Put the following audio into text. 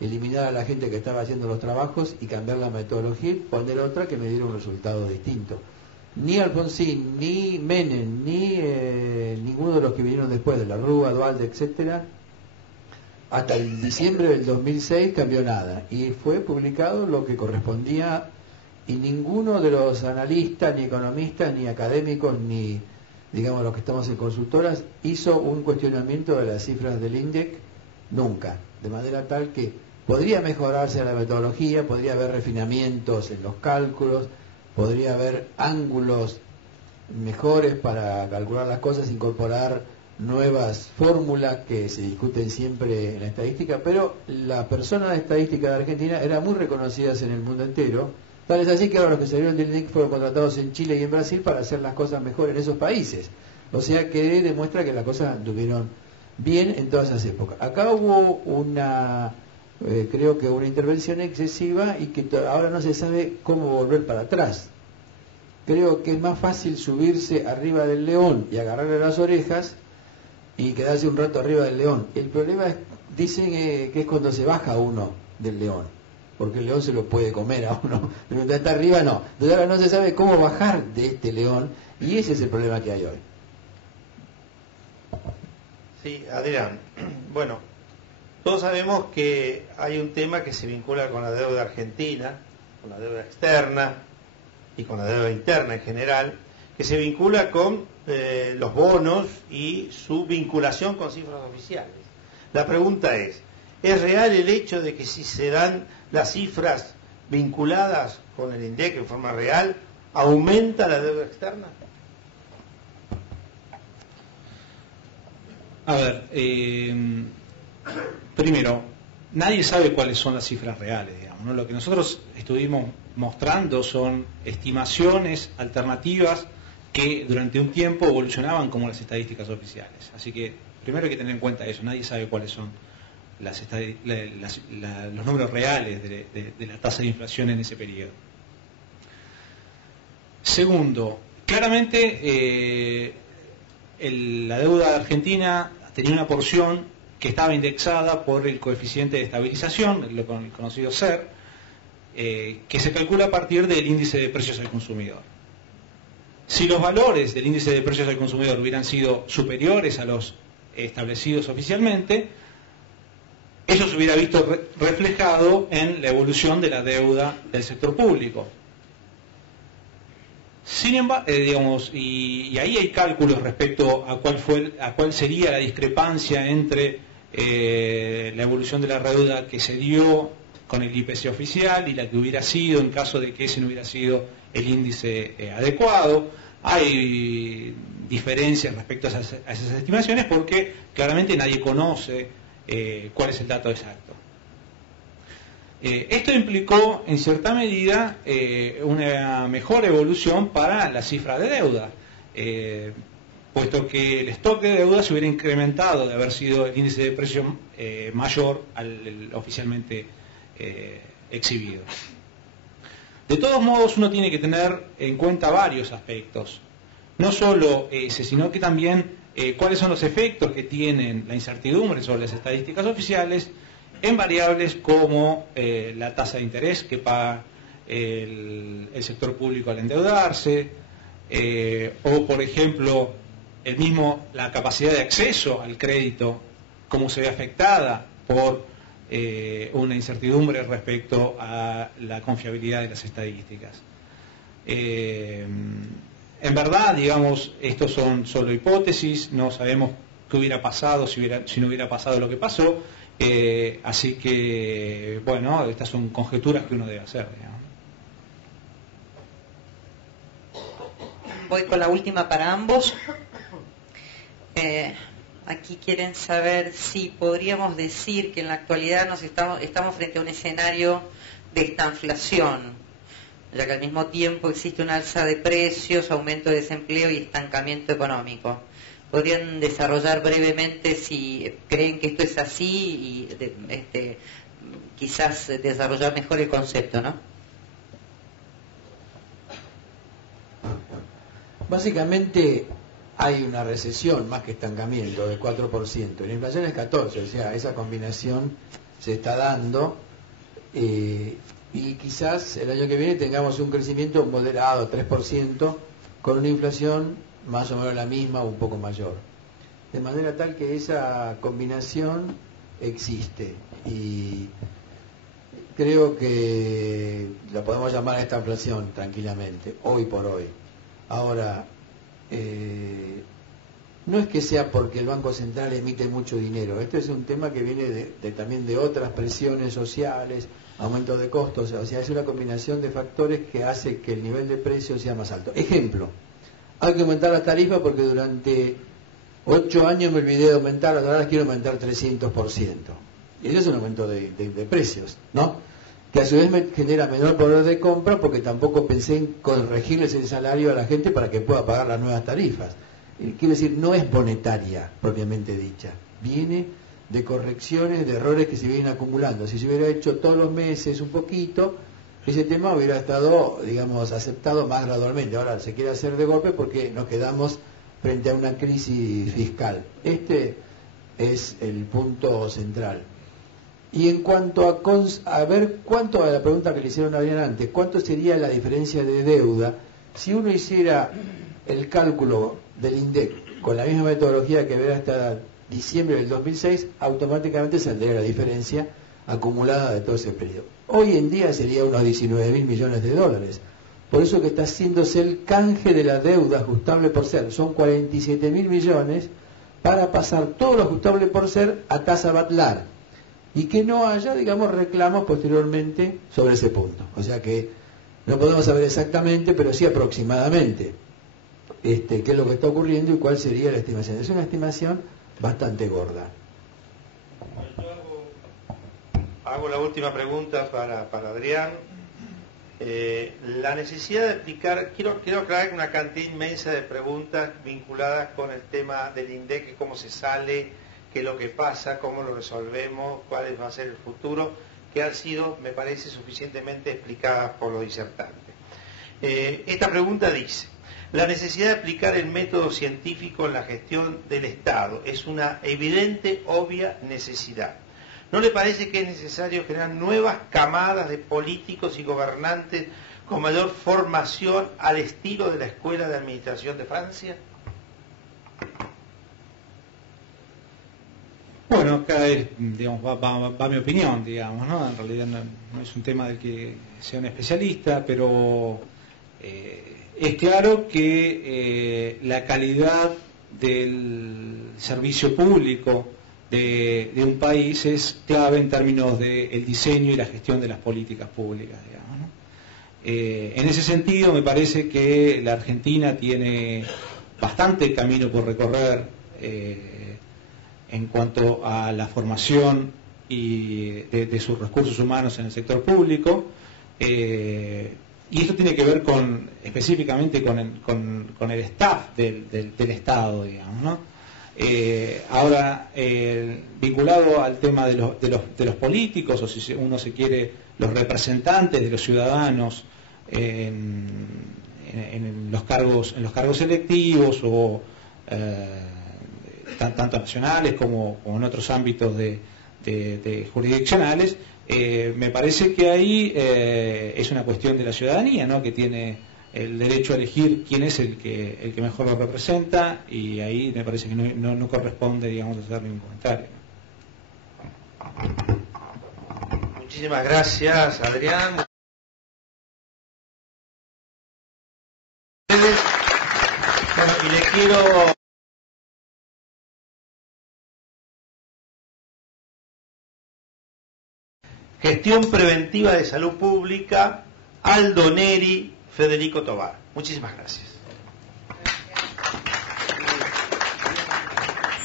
eliminar a la gente que estaba haciendo los trabajos y cambiar la metodología y poner otra que me diera un resultado distinto. Ni Alfonsín, ni Menem, ni ninguno de los que vinieron después, de la Rúa, Duhalde, etcétera, hasta el diciembre del 2006 cambió nada. Y fue publicado lo que correspondía, y ninguno de los analistas, ni economistas, ni académicos, ni, digamos, los que estamos en consultoras, hizo un cuestionamiento de las cifras del INDEC, nunca. De manera tal que podría mejorarse la metodología, podría haber refinamientos en los cálculos, podría haber ángulos mejores para calcular las cosas, incorporar nuevas fórmulas que se discuten siempre en la estadística, pero la persona de estadística de Argentina era muy reconocida en el mundo entero, tal es así que ahora los que salieron del INDEC fueron contratados en Chile y en Brasil para hacer las cosas mejor en esos países. O sea que demuestra que las cosas anduvieron bien en todas esas épocas. Acá hubo una, creo que una intervención excesiva y que ahora no se sabe cómo volver para atrás. Creo que es más fácil subirse arriba del león y agarrarle las orejas y quedarse un rato arriba del león. El problema es, dicen que es cuando se baja uno del león, porque el león se lo puede comer a uno, pero cuando está arriba no. Entonces ahora no se sabe cómo bajar de este león y ese es el problema que hay hoy. Sí, Adrián. Bueno, todos sabemos que hay un tema que se vincula con la deuda argentina, con la deuda externa y con la deuda interna en general, que se vincula con los bonos y su vinculación con cifras oficiales. La pregunta ¿es real el hecho de que si se dan las cifras vinculadas con el INDEC en forma real, aumenta la deuda externa? A ver, primero, nadie sabe cuáles son las cifras reales, digamos, ¿no? Lo que nosotros estuvimos mostrando son estimaciones alternativas que durante un tiempo evolucionaban como las estadísticas oficiales. Así que primero hay que tener en cuenta eso, nadie sabe cuáles son los números reales de la tasa de inflación en ese periodo. Segundo, claramente la deuda argentina tenía una porción que estaba indexada por el coeficiente de estabilización, el conocido SER, que se calcula a partir del índice de precios al consumidor. Si los valores del índice de precios al consumidor hubieran sido superiores a los establecidos oficialmente, eso se hubiera visto reflejado en la evolución de la deuda del sector público. Sin embargo, y ahí hay cálculos respecto a cuál sería la discrepancia entre la evolución de la deuda que se dio con el IPC oficial y la que hubiera sido en caso de que ese no hubiera sido el índice adecuado. Hay diferencias respecto a esas estimaciones porque claramente nadie conoce cuál es el dato exacto. Esto implicó en cierta medida una mejor evolución para la cifra de deuda, puesto que el stock de deuda se hubiera incrementado de haber sido el índice de precio mayor al oficialmente exhibido. De todos modos, uno tiene que tener en cuenta varios aspectos, no solo ese, sino que también cuáles son los efectos que tienen la incertidumbre sobre las estadísticas oficiales en variables como la tasa de interés que paga el sector público al endeudarse, o por ejemplo la capacidad de acceso al crédito, cómo se ve afectada por una incertidumbre respecto a la confiabilidad de las estadísticas. En verdad, digamos, estos son solo hipótesis, no sabemos qué hubiera pasado si no hubiera pasado lo que pasó, así que, bueno, estas son conjeturas que uno debe hacer, digamos. Voy con la última para ambos. Aquí quieren saber si podríamos decir que en la actualidad estamos frente a un escenario de estanflación, ya que al mismo tiempo existe un alza de precios, aumento de desempleo y estancamiento económico. ¿Podrían desarrollar brevemente si creen que esto es así y quizás desarrollar mejor el concepto, ¿no? Básicamente hay una recesión más que estancamiento del 4%, y la inflación es 14%, o sea, esa combinación se está dando, y quizás el año que viene tengamos un crecimiento moderado, 3%, con una inflación más o menos la misma o un poco mayor. De manera tal que esa combinación existe, y creo que la podemos llamar a esta inflación tranquilamente, hoy por hoy. Ahora, no es que sea porque el Banco Central emite mucho dinero, este es un tema que viene también de otras presiones sociales, aumento de costos, o sea, es una combinación de factores que hace que el nivel de precios sea más alto. Ejemplo, hay que aumentar las tarifas porque durante 8 años me olvidé de aumentar, ahora las quiero aumentar 300%. Y eso es un aumento de precios, ¿no? Que a su vez me genera menor poder de compra porque tampoco pensé en corregirles el salario a la gente para que pueda pagar las nuevas tarifas. Quiero decir, no es monetaria propiamente dicha, viene de correcciones, de errores que se vienen acumulando. Si se hubiera hecho todos los meses un poquito, ese tema hubiera estado, digamos, aceptado más gradualmente. Ahora se quiere hacer de golpe porque nos quedamos frente a una crisis fiscal. Este es el punto central. Y en cuanto a ver cuánto, a la pregunta que le hicieron a Adrián antes, cuánto sería la diferencia de deuda, si uno hiciera el cálculo del INDEC con la misma metodología que ver hasta diciembre del 2006, automáticamente saldría la diferencia acumulada de todo ese periodo. Hoy en día sería unos 19.000 millones de dólares. Por eso que está haciéndose el canje de la deuda ajustable por ser. Son 47.000 millones para pasar todo lo ajustable por ser a tasa BATLAR. Y que no haya, digamos, reclamos posteriormente sobre ese punto. O sea que no podemos saber exactamente, pero sí aproximadamente qué es lo que está ocurriendo y cuál sería la estimación. Es una estimación bastante gorda. Hago la última pregunta para Adrián. La necesidad de explicar, quiero aclarar una cantidad inmensa de preguntas vinculadas con el tema del INDEC, cómo se sale, qué es lo que pasa, cómo lo resolvemos, cuál va a ser el futuro, que han sido, me parece, suficientemente explicadas por los disertantes. Esta pregunta dice: la necesidad de aplicar el método científico en la gestión del Estado es una evidente, obvia necesidad. ¿No le parece que es necesario generar nuevas camadas de políticos y gobernantes con mayor formación al estilo de la Escuela de Administración de Francia? Bueno, acá es, digamos, va mi opinión, digamos, ¿no? En realidad no es un tema del que sea un especialista, pero es claro que la calidad del servicio público de un país es clave en términos del diseño y la gestión de las políticas públicas, digamos, ¿no? En ese sentido, me parece que la Argentina tiene bastante camino por recorrer en cuanto a la formación y de sus recursos humanos en el sector público, y esto tiene que ver específicamente con el staff del Estado, digamos, ¿no? Ahora, vinculado al tema de los políticos, o si uno se quiere, los representantes de los ciudadanos en los cargos electivos, o tanto nacionales como en otros ámbitos de jurisdiccionales, me parece que ahí es una cuestión de la ciudadanía, ¿no? Que tiene el derecho a elegir quién es el que mejor lo representa, y ahí me parece que no corresponde, digamos, hacer ningún comentario. Muchísimas gracias, Adrián. Bueno, y le quiero... Gestión Preventiva de Salud Pública, Aldo Neri, Federico Tovar. Muchísimas gracias.